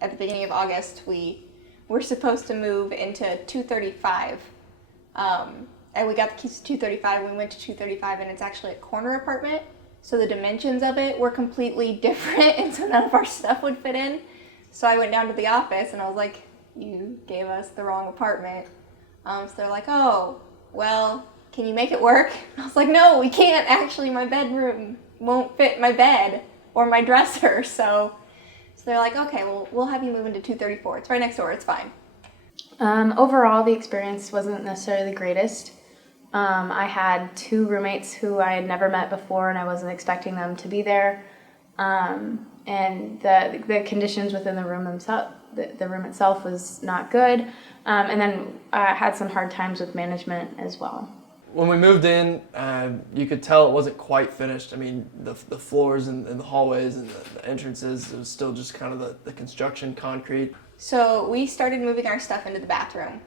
at the beginning of August, we were supposed to move into 235. And we got the keys to 235, and we went to 235, and it's actually a corner apartment. So the dimensions of it were completely different, and so none of our stuff would fit in. So I went down to the office, and I was like, you gave us the wrong apartment. So they're like, oh, well, can you make it work? And I was like, no, we can't. Actually, my bedroom won't fit my bed or my dresser. So they're like, okay, well, we'll have you move into 234. It's right next door. It's fine. Overall, the experience wasn't necessarily the greatest. I had 2 roommates who I had never met before, and I wasn't expecting them to be there. And the conditions within the room themselves, the room itself was not good. And then I had some hard times with management as well. When we moved in, you could tell it wasn't quite finished. I mean, the floors and the hallways and the entrances, it was still just kind of the construction concrete. So we started moving our stuff into the bathroom.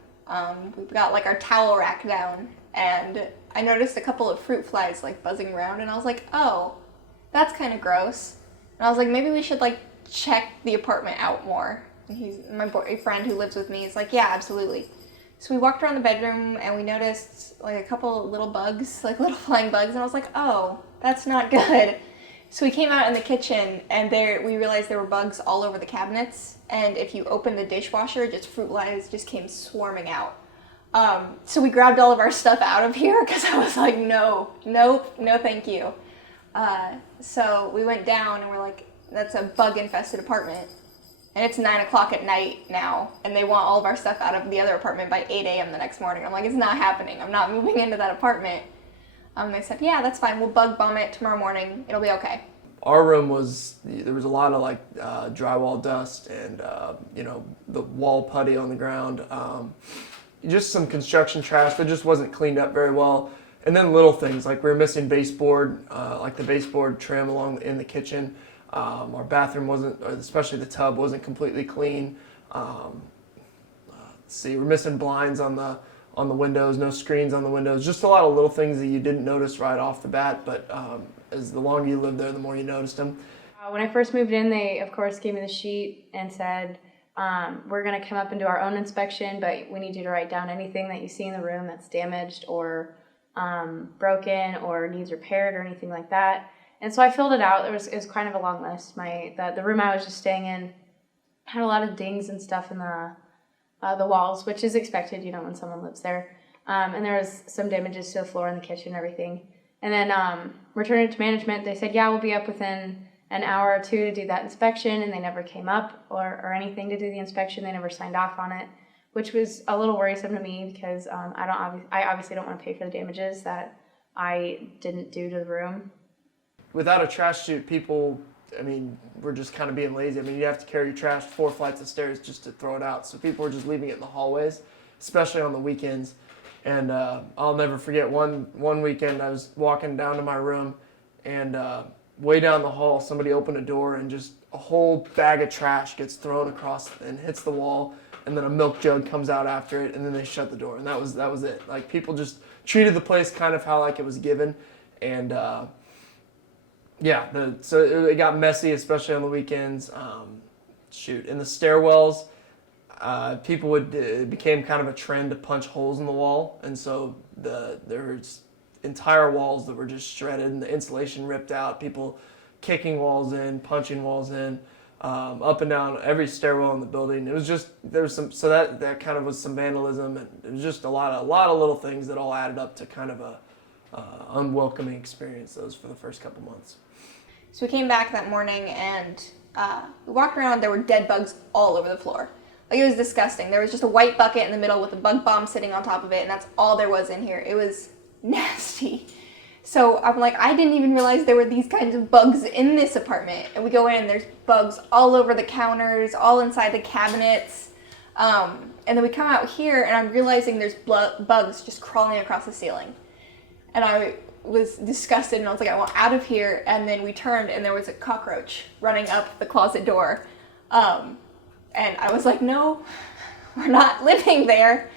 We've got like our towel rack down, and I noticed a couple of fruit flies like buzzing around, and I was like, oh, that's kind of gross. And I was like, maybe we should like check the apartment out more. And my boyfriend who lives with me is like, yeah, absolutely. So we walked around the bedroom and we noticed like a couple of little bugs, like little flying bugs, and I was like, oh, that's not good. So we came out in the kitchen, and we realized there were bugs all over the cabinets, and if you open the dishwasher, just fruit flies just came swarming out. So we grabbed all of our stuff out of here because I was like, no, thank you. So we went down and we're like, that's a bug-infested apartment. And it's 9 o'clock at night now, and they want all of our stuff out of the other apartment by 8 a.m. the next morning. I'm like, it's not happening. I'm not moving into that apartment. They said, yeah, that's fine. We'll bug bomb it tomorrow morning. It'll be okay. Our room there was a lot of like drywall dust and, the wall putty on the ground. Just some construction trash that just wasn't cleaned up very well. And then little things like we were missing baseboard, like the baseboard trim in the kitchen. Our bathroom wasn't, especially the tub, wasn't completely clean. We're missing blinds on the windows, no screens on the windows. Just a lot of little things that you didn't notice right off the bat, but as the longer you lived there, the more you noticed them. When I first moved in, they, of course, gave me the sheet and said, we're going to come up and do our own inspection, but we need you to write down anything that you see in the room that's damaged or broken or needs repaired or anything like that. And so I filled it out. It was kind of a long list. The room I was just staying in had a lot of dings and stuff in the walls, which is expected, when someone lives there. And there was some damages to the floor in the kitchen and everything. And then returned it to management. They said, yeah, we'll be up within an hour or 2 to do that inspection, and they never came up or anything to do the inspection. They never signed off on it, which was a little worrisome to me because I obviously don't want to pay for the damages that I didn't do to the room. Without a trash chute, people, we're just kind of being lazy. You have to carry your trash 4 flights of stairs just to throw it out. So people were just leaving it in the hallways, especially on the weekends. And I'll never forget one weekend I was walking down to my room, and way down the hall, somebody opened a door and just a whole bag of trash gets thrown across and hits the wall, and then a milk jug comes out after it, and then they shut the door, and that was it. Like, people just treated the place kind of how like it was given, and so it got messy, especially on the weekends. In the stairwells, it became kind of a trend to punch holes in the wall, and so there was entire walls that were just shredded and the insulation ripped out, people kicking walls in, punching walls in, up and down every stairwell in the building. It was just, that kind of was some vandalism, and it was just a lot of little things that all added up to kind of a unwelcoming experience those for the first couple months. So we came back that morning, and we walked around. There were dead bugs all over the floor. Like, it was disgusting. There was just a white bucket in the middle with a bug bomb sitting on top of it, and that's all there was in here. It was nasty. So I'm like, I didn't even realize there were these kinds of bugs in this apartment. And we go in, and there's bugs all over the counters, all inside the cabinets. And then we come out here, and I'm realizing there's bugs just crawling across the ceiling. And I was disgusted, and I was like, I want out of here. And then we turned, and there was a cockroach running up the closet door. And I was like, no, we're not living there.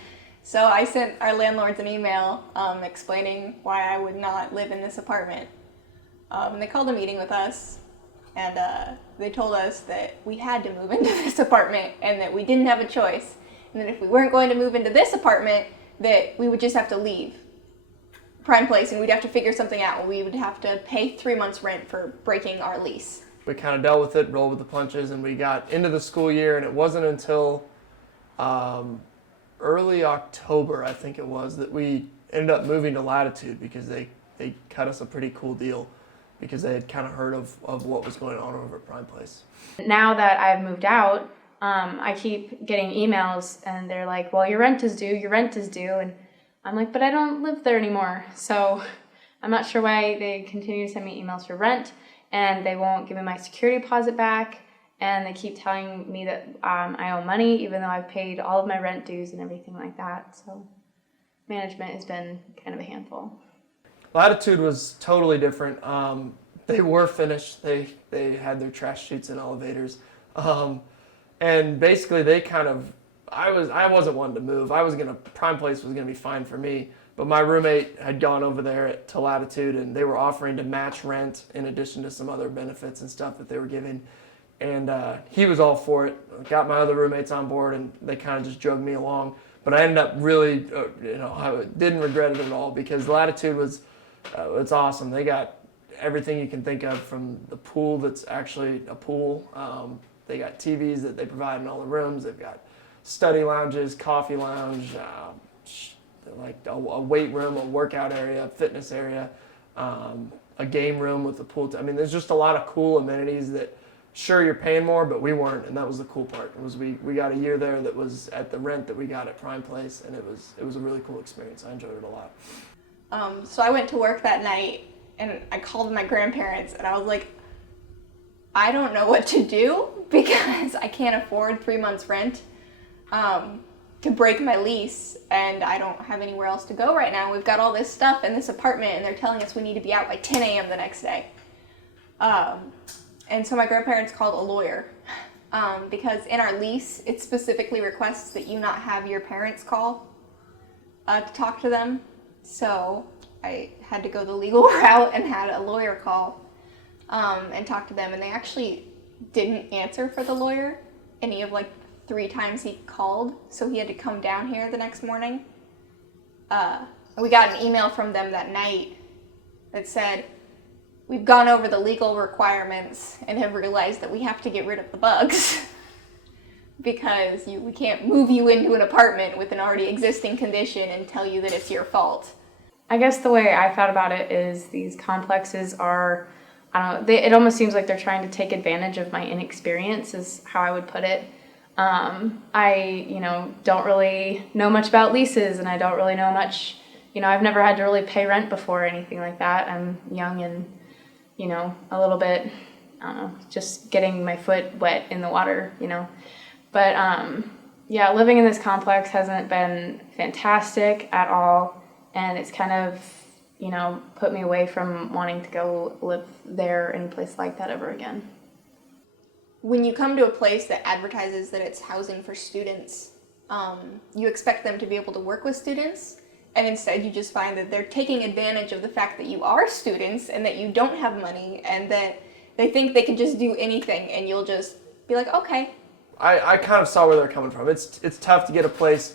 So I sent our landlords an email explaining why I would not live in this apartment. And they called a meeting with us. and they told us that we had to move into this apartment and that we didn't have a choice, and that if we weren't going to move into this apartment, that we would just have to leave Prime Place and we'd have to figure something out. We would have to pay 3 months rent for breaking our lease. We kind of dealt with it, rolled with the punches, and we got into the school year, and it wasn't until early October, I think it was, that we ended up moving to Latitude because they cut us a pretty cool deal because they had kind of heard of what was going on over at Prime Place. Now that I've moved out, I keep getting emails and they're like, well, your rent is due, and I'm like, but I don't live there anymore. So I'm not sure why they continue to send me emails for rent, and they won't give me my security deposit back, and they keep telling me that I owe money even though I've paid all of my rent dues and everything like that. So management has been kind of a handful. Latitude was totally different. They were finished. They had their trash chutes and elevators. And basically they kind of, I wasn't one to move. Prime Place was gonna be fine for me, but my roommate had gone over there to Latitude and they were offering to match rent in addition to some other benefits and stuff that they were giving. And he was all for it. Got my other roommates on board and they kind of just drugged me along. But I ended up really, I didn't regret it at all because Latitude was, it's awesome. They got everything you can think of, from the pool that's actually a pool. They got TVs that they provide in all the rooms. They've got study lounges, coffee lounge, like a weight room, a workout area, a fitness area, a game room with a pool. I mean, there's just a lot of cool amenities that, sure, you're paying more, but we weren't, and that was the cool part. Was we got a year there that was at the rent that we got at Prime Place, and it was a really cool experience. I enjoyed it a lot. So I went to work that night and I called my grandparents and I was like, I don't know what to do because I can't afford 3 months rent to break my lease, and I don't have anywhere else to go right now. We've got all this stuff in this apartment and they're telling us we need to be out by 10 a.m. the next day. And so my grandparents called a lawyer because in our lease, it specifically requests that you not have your parents call to talk to them. So I had to go the legal route and had a lawyer call and talk to them. And they actually didn't answer for the lawyer any of 3 times he called. So he had to come down here the next morning. We got an email from them that night that said, we've gone over the legal requirements and have realized that we have to get rid of the bugs because we can't move you into an apartment with an already existing condition and tell you that it's your fault. I guess the way I thought about it is these complexes are, I don't know, it almost seems like they're trying to take advantage of my inexperience is how I would put it. I, don't really know much about leases, and I don't really know much, I've never had to really pay rent before or anything like that. I'm young and a little bit, I don't know, just getting my foot wet in the water, But, yeah, living in this complex hasn't been fantastic at all, and it's kind of, put me away from wanting to go live there or any place like that ever again. When you come to a place that advertises that it's housing for students, you expect them to be able to work with students, and instead you just find that they're taking advantage of the fact that you are students and that you don't have money and that they think they can just do anything and you'll just be like, okay. I kind of saw where they're coming from. It's tough to get a place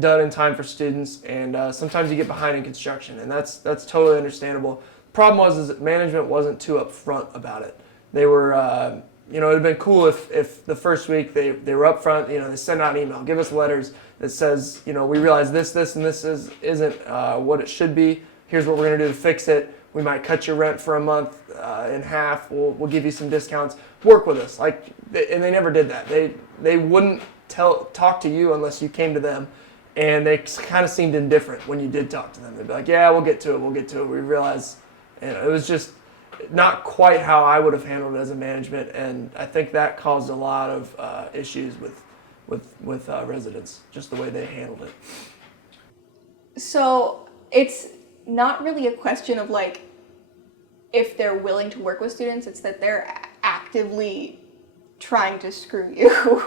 done in time for students, and sometimes you get behind in construction, and that's totally understandable. Problem was that management wasn't too upfront about it. They were, it would have been cool if the first week they were upfront. They send out an email, give us letters that says, we realize this, and this isn't what it should be. Here's what we're going to do to fix it. We might cut your rent for a month in half. We'll give you some discounts. Work with us. And they never did that. They wouldn't talk to you unless you came to them, and they kind of seemed indifferent when you did talk to them. They'd be like, yeah, we'll get to it. We realize, it was just not quite how I would have handled it as a management, and I think that caused a lot of issues with residents, just the way they handled it. So it's not really a question of if they're willing to work with students, it's that they're actively trying to screw you.